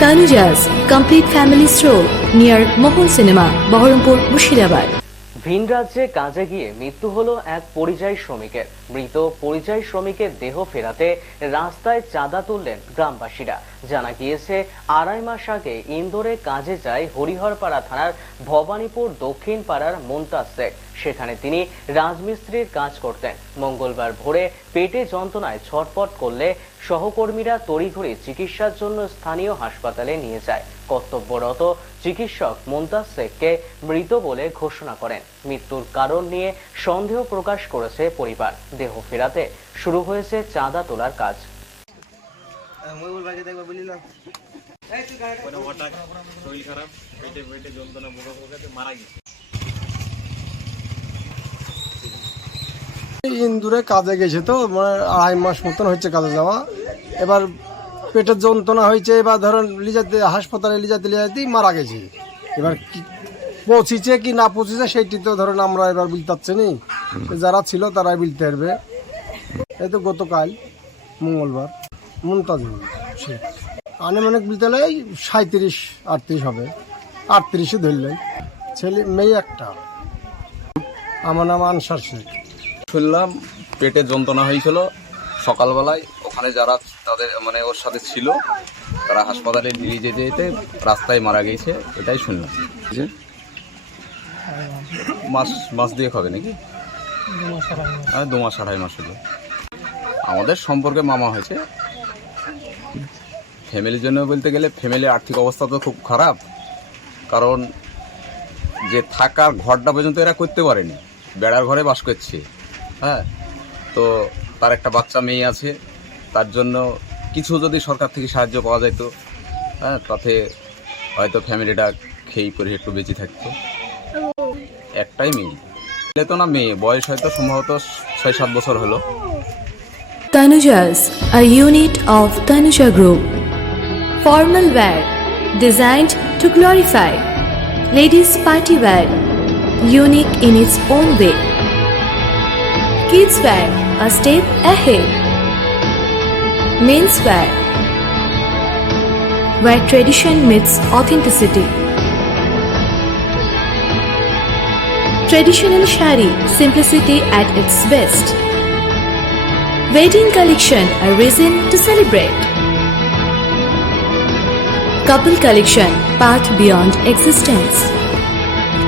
Tanujas Complete Family Stroll near Mohol Cinema, Baharampur, Mushirabad. ভিন রাজ্যে কাজে গিয়ে মৃত্যু হলো এক পরিযায়ী শ্রমিকের। মৃত পরিযায়ী শ্রমিকের দেহ ফেরাতে রাস্তায় চাঁদা তুললেন গ্রামবাসীরা। জানা গিয়েছে আড়াই মাস আগে ইন্দোরে কাজে যায় হরিহরপাড়া থানার ভবানীপুর দক্ষিণ পাড়ার মুমতাজ শেখ। সেখানে তিনি রাজমিস্ত্রির কাজ করতেন। মঙ্গলবার ভোরে পেটে যন্ত্রণায় ছটপট করলে সহকর্মীরা তড়িঘড়ি চিকিৎসার জন্য স্থানীয় হাসপাতালে নিয়ে যায়। কর্তব্যরত চিকিৎসক মুমতাজ শেখকে মৃত বলে ঘোষণা করেন। মৃত্যুর কারণ নিয়ে সন্দেহ প্রকাশ করেছে পরিবার। দেহ ফেরাতে শুরু হয়েছে চাঁদা তোলার কাজ। পরে হঠাৎ শরীর খারাপ পেটে পেটে যন্ত্রণা বোকা বোকাতে মারা গেছে ইন্দুরে কাজে গেছে তো মানে আড়াই মাস মতন হচ্ছে কাজে যাওয়া। এবার পেটের যন্ত্রণা হয়েছে, এবার ধরেন লিজাতে, হাসপাতালে লিজাতে লিজাতেই মারা গেছে। এবার কি পৌঁছিছে কি না পৌঁছেছে সেইটি তো ধরেন আমরা এবার বলতে পারছি নি। যারা ছিল তারাই বলতে পারবে। এই তো গতকাল, মঙ্গলবার, মুমতাজ বলতে এই সাঁত্রিশ আটত্রিশ হবে। আটত্রিশে ধরলেন। ছেলে, মেয়ে একটা। আমার নাম আনসার শেখ। শুনলাম পেটে যন্ত্রণা হয়েছিল। সকালবেলায় ওখানে যারা তাদের মানে ওর সাথে ছিল, তারা হাসপাতালে নিয়ে যেতে যেতে রাস্তায় মারা গিয়েছে এটাই শুনলাম। যে মাস মাস দিয়ে হবে নাকি? দু মাস আড়াই মাস হলো। আমাদের সম্পর্কে মামা হয়েছে। ফ্যামিলির জন্য বলতে গেলে ফ্যামিলির আর্থিক অবস্থা তো খুব খারাপ, কারণ যে থাকার ঘরটা পর্যন্ত এরা করতে পারেনি। বেড়ার ঘরে বাস করছে। হ্যাঁ তো তার একটা বাচ্চা মেয়ে আছে তার জন্য কিছু যদি সরকার থেকে সাহায্য পাওয়া যেত হ্যাঁ তাতে হয়তো ফ্যামিলিটা খেয়ে পরে একটু বেঁচে থাকতো একটাই মেয়ে ছেলে তো না মেয়ে বয়স হয়তো সম্ভবত ছয় সাত বছর হলো Tanujas, a unit of Tanuja Group. Formal wear designed to glorify. Ladies party wear, unique in its own way. Kids wear, a step ahead. Men's wear, where tradition meets authenticity. Traditional shari, simplicity at its best. Wedding collection, a reason to celebrate. Couple collection, path beyond existence.